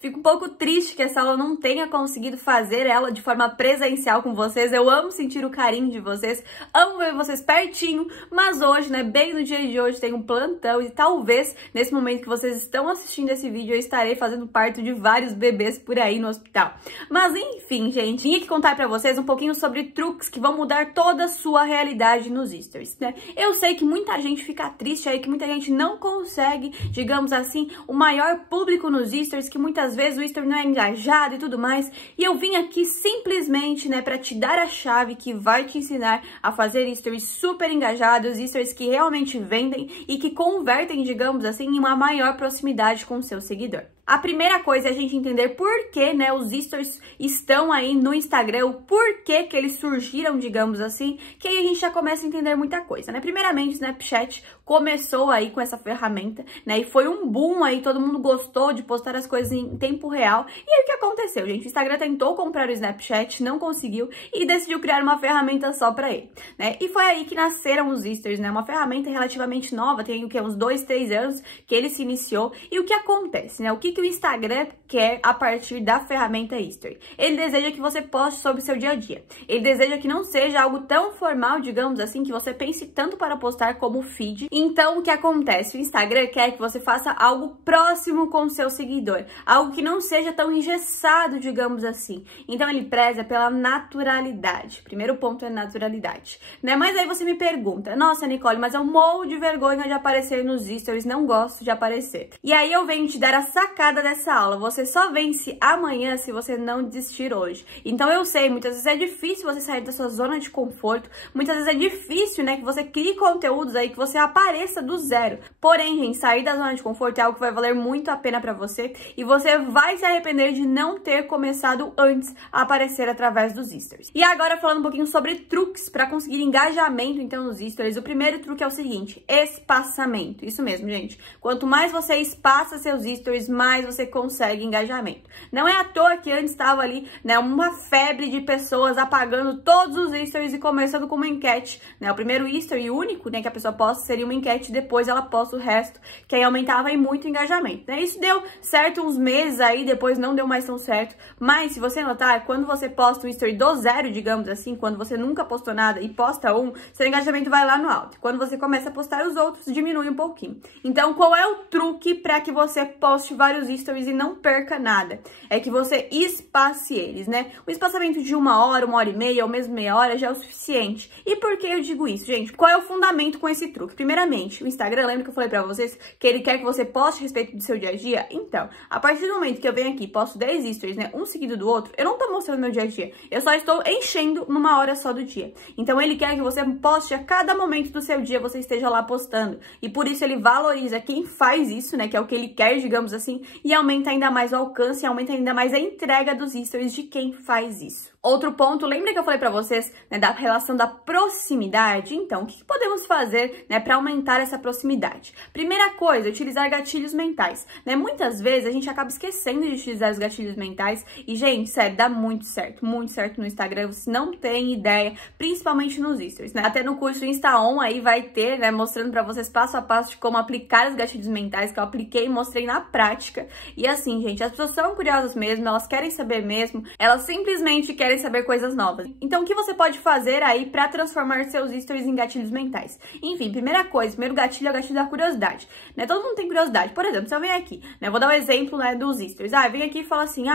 Fico um pouco triste que essa aula não tenha conseguido fazer ela de forma presencial com vocês. Eu amo sentir o carinho de vocês, amo ver vocês pertinho, mas hoje, né, bem no dia de hoje, tem um plantão e talvez nesse momento que vocês estão assistindo esse vídeo eu estarei fazendo parto de vários bebês por aí no hospital. Mas enfim, gente, tinha que contar pra vocês um pouquinho sobre truques que vão mudar toda a sua realidade nos stories, né? Eu sei que muita gente fica triste aí, que muita gente não consegue, digamos assim, o maior público nos stories, que muitas vezes o story não é engajado e tudo mais, e eu vim aqui simplesmente, né, pra te dar a chave que vai te ensinar a fazer stories super engajados, stories que realmente vendem e que convertem, digamos assim, em uma maior proximidade com o seu seguidor. A primeira coisa é a gente entender por que, né, os stories estão aí no Instagram, o porquê que eles surgiram, digamos assim, que aí a gente já começa a entender muita coisa, né? Primeiramente, o Snapchat começou aí com essa ferramenta, né, e foi um boom aí, todo mundo gostou de postar as coisas em tempo real. E aí o que aconteceu, gente? O Instagram tentou comprar o Snapchat, não conseguiu e decidiu criar uma ferramenta só pra ele, né? E foi aí que nasceram os stories, né? Uma ferramenta relativamente nova, tem o que, uns 2, 3 anos que ele se iniciou. E o que acontece, né? O que o Instagram quer a partir da ferramenta History? Ele deseja que você poste sobre o seu dia a dia. Ele deseja que não seja algo tão formal, digamos assim, que você pense tanto para postar como o feed. Então, o que acontece? O Instagram quer que você faça algo próximo com o seu seguidor. Algo que não seja tão engessado, digamos assim. Então, ele preza pela naturalidade. Primeiro ponto é naturalidade, né? Mas aí você me pergunta, nossa, Nicole, mas eu morro de vergonha de aparecer nos stories, não gosto de aparecer. E aí eu venho te dar a sacada dessa aula. Você só vence amanhã se você não desistir hoje. Então eu sei, muitas vezes é difícil você sair da sua zona de conforto, muitas vezes é difícil, né, que você crie conteúdos aí, que você apareça do zero. Porém, gente, sair da zona de conforto é algo que vai valer muito a pena pra você e você vai se arrepender de não ter começado antes a aparecer através dos stories. E agora falando um pouquinho sobre truques pra conseguir engajamento então nos stories. O primeiro truque é o seguinte: espaçamento. Isso mesmo, gente. Quanto mais você espaça seus stories, mais você consegue engajamento. Não é à toa que antes estava ali, né, uma febre de pessoas apagando todos os stories e começando com uma enquete, né? O primeiro story único, né, que a pessoa posta seria uma enquete, depois ela posta o resto, que aí aumentava aí muito o engajamento, né? Isso deu certo uns meses aí, depois não deu mais tão certo, mas se você notar, quando você posta um story do zero, digamos assim, quando você nunca postou nada e posta um, seu engajamento vai lá no alto. Quando você começa a postar os outros, diminui um pouquinho. Então, qual é o truque para que você poste vários stories e não perca nada? É que você espace eles, né? O espaçamento de 1 hora e meia, ou mesmo meia hora já é o suficiente. E por que eu digo isso, gente? Qual é o fundamento com esse truque? Primeiramente, o Instagram, lembra que eu falei pra vocês que ele quer que você poste a respeito do seu dia a dia? Então, a partir do momento que eu venho aqui e posto 10 stories, né, um seguido do outro, eu não tô mostrando meu dia a dia, eu só estou enchendo numa hora só do dia. Então, ele quer que você poste a cada momento do seu dia, você esteja lá postando. E por isso ele valoriza quem faz isso, né, que é o que ele quer, digamos assim, e aumenta ainda mais o alcance, aumenta ainda mais a entrega dos stories de quem faz isso. Outro ponto, lembra que eu falei pra vocês, né, da relação da proximidade? Então, o que podemos fazer, né, para aumentar essa proximidade? Primeira coisa, utilizar gatilhos mentais, né? Muitas vezes a gente acaba esquecendo de utilizar os gatilhos mentais e, gente, sério, dá muito certo no Instagram, você não tem ideia, principalmente nos stories, né? Até no curso InstaOn aí vai ter, né, mostrando pra vocês passo a passo de como aplicar os gatilhos mentais, que eu apliquei e mostrei na prática. E assim, gente, as pessoas são curiosas mesmo, elas querem saber mesmo, elas simplesmente querem saber coisas novas. Então, o que você pode fazer aí para transformar seus stories em gatilhos mentais? Enfim, primeira coisa, primeiro gatilho é o gatilho da curiosidade, né? Todo mundo tem curiosidade. Por exemplo, se eu venho aqui, né, vou dar um exemplo, né, dos stories. Vem aqui e fala assim,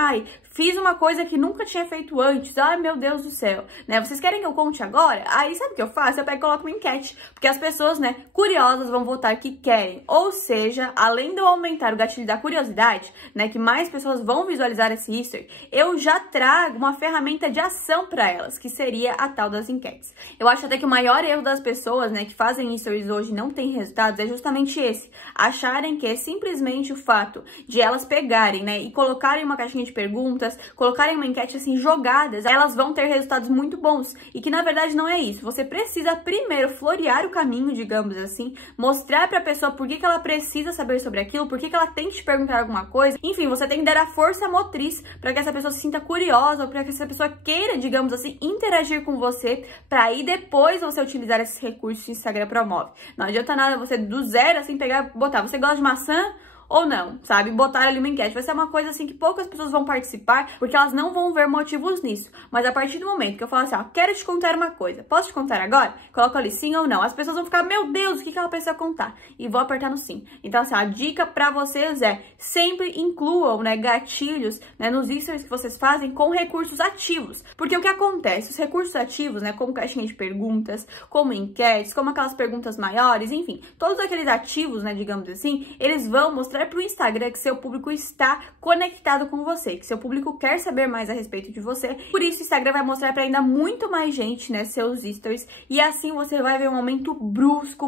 fiz uma coisa que nunca tinha feito antes. Ai, meu Deus do céu, né? Vocês querem que eu conte agora? Aí, sabe o que eu faço? Eu pego e coloco uma enquete, porque as pessoas, né, curiosas vão votar que querem. Ou seja, além de eu aumentar o gatilho da curiosidade, né, que mais pessoas vão visualizar esse history, eu já trago uma ferramenta de ação para elas, que seria a tal das enquetes. Eu acho até que o maior erro das pessoas, né, que fazem stories hoje e não tem resultados é justamente esse, acharem que é simplesmente o fato de elas pegarem, né, e colocarem uma caixinha de perguntas, colocarem uma enquete assim jogadas, elas vão ter resultados muito bons, e que na verdade não é isso. Você precisa primeiro florear o caminho, digamos assim, mostrar para a pessoa por que ela precisa saber sobre aquilo, por que ela tem que te perguntar alguma coisa. Enfim, você tem que dar a força motriz para que essa pessoa se sinta curiosa, para que essa pessoa queira, digamos assim, interagir com você, para aí depois você utilizar esses recursos que o Instagram promove. Não adianta nada você do zero assim pegar, botar, você gosta de maçã ou não, sabe? Botar ali uma enquete. Vai ser uma coisa assim que poucas pessoas vão participar, porque elas não vão ver motivos nisso. Mas a partir do momento que eu falo assim, ó, quero te contar uma coisa, posso te contar agora? Coloco ali sim ou não. As pessoas vão ficar, meu Deus, o que ela precisa contar? E vou apertar no sim. Então, assim, a dica pra vocês é, sempre incluam, né, gatilhos, né, nos stories que vocês fazem com recursos ativos. Porque o que acontece? Os recursos ativos, né, como caixinha de perguntas, como enquetes, como aquelas perguntas maiores, enfim, todos aqueles ativos, né, digamos assim, eles vão mostrar pro Instagram que seu público está conectado com você, que seu público quer saber mais a respeito de você. Por isso, o Instagram vai mostrar para ainda muito mais gente, né, seus stories, e assim você vai ver um aumento brusco.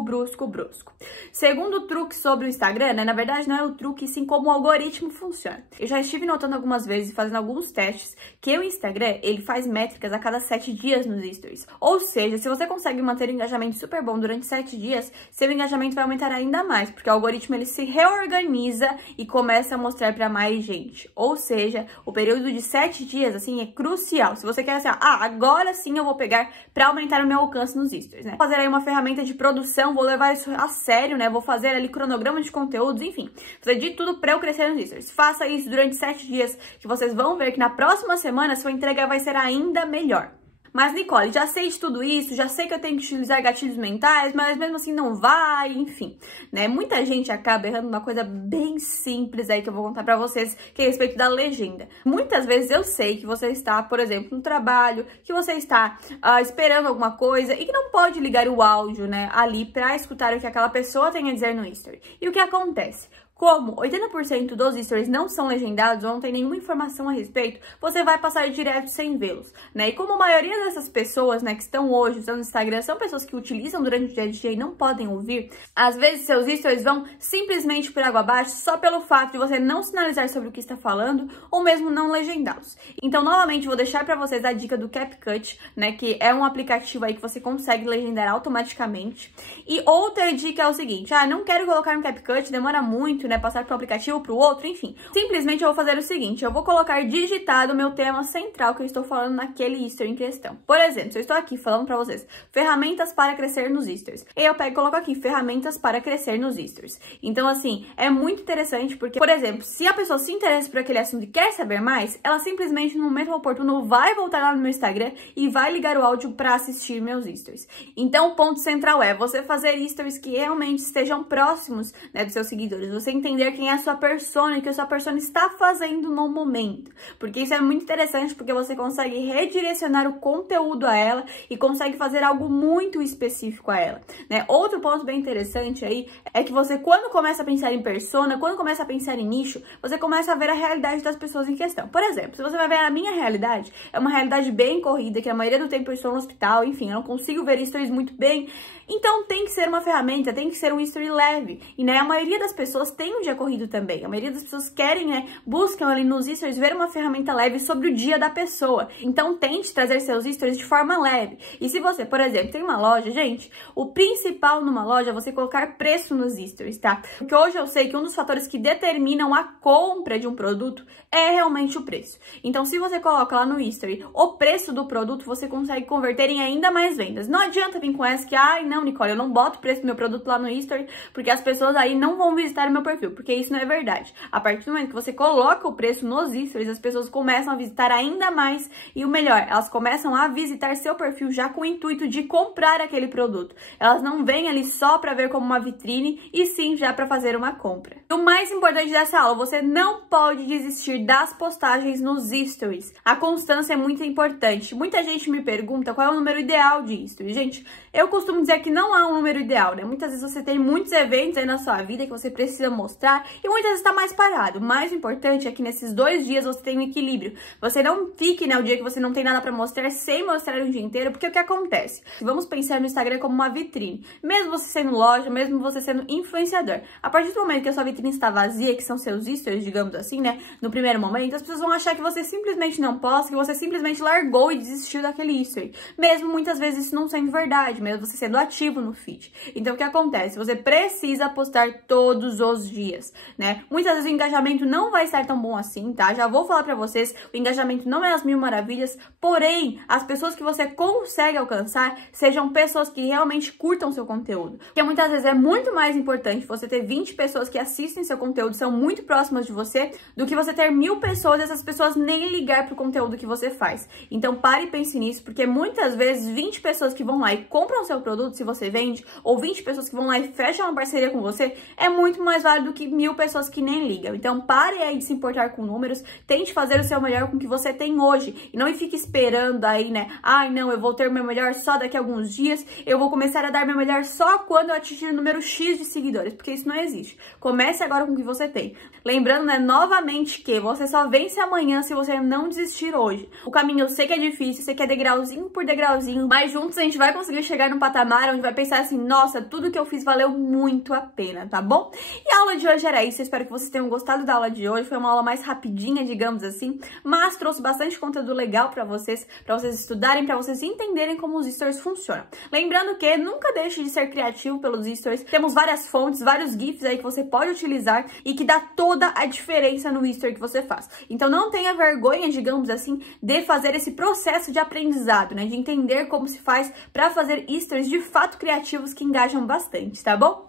Segundo truque sobre o Instagram, né, na verdade não é o truque, sim como o algoritmo funciona. Eu já estive notando algumas vezes, fazendo alguns testes, que o Instagram, ele faz métricas a cada 7 dias nos stories. Ou seja, se você consegue manter um engajamento super bom durante 7 dias, seu engajamento vai aumentar ainda mais, porque o algoritmo ele se reorganiza e começa a mostrar para mais gente. Ou seja, o período de 7 dias, assim, é crucial. Se você quer assim, agora sim eu vou pegar para aumentar o meu alcance nos stories, né? Vou fazer aí uma ferramenta de produção, vou levar isso a sério, né? Vou fazer ali cronograma de conteúdos, enfim, fazer de tudo para eu crescer nos stories. Faça isso durante 7 dias, que vocês vão ver que na próxima semana sua entrega vai ser ainda melhor. Mas, Nicole, já sei de tudo isso, já sei que eu tenho que utilizar gatilhos mentais, mas mesmo assim não vai, enfim, né? Muita gente acaba errando uma coisa bem simples aí que eu vou contar pra vocês, que é a respeito da legenda. Muitas vezes eu sei que você está, por exemplo, no trabalho, que você está esperando alguma coisa e que não pode ligar o áudio, né, ali pra escutar o que aquela pessoa tem a dizer no history. E o que acontece? Como 80% dos stories não são legendados ou não tem nenhuma informação a respeito, você vai passar direto sem vê-los, né? E como a maioria dessas pessoas, né, que estão hoje usando o Instagram são pessoas que utilizam durante o dia a dia e não podem ouvir, às vezes seus stories vão simplesmente por água abaixo só pelo fato de você não sinalizar sobre o que está falando ou mesmo não legendá-los. Então, novamente, vou deixar para vocês a dica do CapCut, né, que é um aplicativo aí que você consegue legendar automaticamente. E outra dica é o seguinte, não quero colocar no CapCut, demora muito, né, passar para um aplicativo para o outro, enfim. Simplesmente eu vou fazer o seguinte, eu vou colocar digitado o meu tema central que eu estou falando naquele history em questão. Por exemplo, se eu estou aqui falando para vocês, ferramentas para crescer nos stories, e eu pego e coloco aqui, ferramentas para crescer nos stories. Então, assim, é muito interessante porque, por exemplo, se a pessoa se interessa por aquele assunto e quer saber mais, ela simplesmente no momento oportuno vai voltar lá no meu Instagram e vai ligar o áudio para assistir meus stories. Então, o ponto central é você fazer stories que realmente estejam próximos, né, dos seus seguidores, você entender quem é a sua persona e o que a sua persona está fazendo no momento. Porque isso é muito interessante, porque você consegue redirecionar o conteúdo a ela e consegue fazer algo muito específico a ela, né? Outro ponto bem interessante aí é que você, quando começa a pensar em persona, quando começa a pensar em nicho, você começa a ver a realidade das pessoas em questão. Por exemplo, se você vai ver a minha realidade, é uma realidade bem corrida, que a maioria do tempo eu estou no hospital, enfim, eu não consigo ver stories muito bem. Então tem que ser uma ferramenta, tem que ser um history leve. E, né, a maioria das pessoas tem um dia corrido também. A maioria das pessoas querem, né, buscam ali nos stories ver uma ferramenta leve sobre o dia da pessoa. Então tente trazer seus stories de forma leve. E se você, por exemplo, tem uma loja, gente, o principal numa loja é você colocar preço nos stories, tá? Porque hoje eu sei que um dos fatores que determinam a compra de um produto é realmente o preço. Então se você coloca lá no history o preço do produto, você consegue converter em ainda mais vendas. Não adianta vir com essa que, não, Nicole, eu não boto o preço do meu produto lá no history, porque as pessoas aí não vão visitar o meu perfil, porque isso não é verdade. A partir do momento que você coloca o preço nos stories, as pessoas começam a visitar ainda mais, e o melhor, elas começam a visitar seu perfil já com o intuito de comprar aquele produto. Elas não vêm ali só para ver como uma vitrine, e sim já para fazer uma compra. E o mais importante dessa aula, você não pode desistir das postagens nos stories. A constância é muito importante. Muita gente me pergunta qual é o número ideal de stories. Gente, eu costumo dizer que não há um número ideal, né? Muitas vezes você tem muitos eventos aí na sua vida que você precisa mostrar e muitas vezes está mais parado. O mais importante é que nesses 2 dias você tenha um equilíbrio. Você não fique, né, o dia que você não tem nada para mostrar sem mostrar o dia inteiro, porque o que acontece? Vamos pensar no Instagram como uma vitrine. Mesmo você sendo loja, mesmo você sendo influenciador, a partir do momento que a sua vitrine está vazia, que são seus stories, digamos assim, né, no primeiro momento, as pessoas vão achar que você simplesmente não posta, que você simplesmente largou e desistiu daquele history. Mesmo muitas vezes isso não sendo verdade, mesmo você sendo ativo no feed. Então o que acontece? Você precisa postar todos os alguns dias, né? Muitas vezes o engajamento não vai estar tão bom assim, tá? Já vou falar pra vocês, o engajamento não é as mil maravilhas, porém, as pessoas que você consegue alcançar sejam pessoas que realmente curtam seu conteúdo. Porque muitas vezes é muito mais importante você ter 20 pessoas que assistem seu conteúdo, são muito próximas de você, do que você ter 1000 pessoas e essas pessoas nem ligar pro conteúdo que você faz. Então pare e pense nisso, porque muitas vezes 20 pessoas que vão lá e compram seu produto se você vende, ou 20 pessoas que vão lá e fecham uma parceria com você, é muito mais válido do que 1000 pessoas que nem ligam. Então pare aí de se importar com números, tente fazer o seu melhor com o que você tem hoje, e não fique esperando aí, né? Ai, não, eu vou ter o meu melhor só daqui a alguns dias, eu vou começar a dar meu melhor só quando eu atingir o número X de seguidores, porque isso não existe. Comece agora com o que você tem. Lembrando, né, novamente que você só vence amanhã se você não desistir hoje. O caminho eu sei que é difícil, eu sei que é degrauzinho por degrauzinho, mas juntos a gente vai conseguir chegar num patamar onde vai pensar assim, nossa, tudo que eu fiz valeu muito a pena, tá bom? E a aula de hoje era isso, eu espero que vocês tenham gostado da aula de hoje, foi uma aula mais rapidinha, digamos assim, mas trouxe bastante conteúdo legal pra vocês estudarem, pra vocês entenderem como os stories funcionam. Lembrando que nunca deixe de ser criativo pelos stories, temos várias fontes, vários GIFs aí que você pode utilizar e que dá toda a diferença no story que você faz. Então não tenha vergonha, digamos assim, de fazer esse processo de aprendizado, né? De entender como se faz pra fazer stories de fato criativos que engajam bastante, tá bom?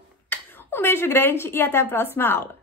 Um beijo grande e até a próxima aula!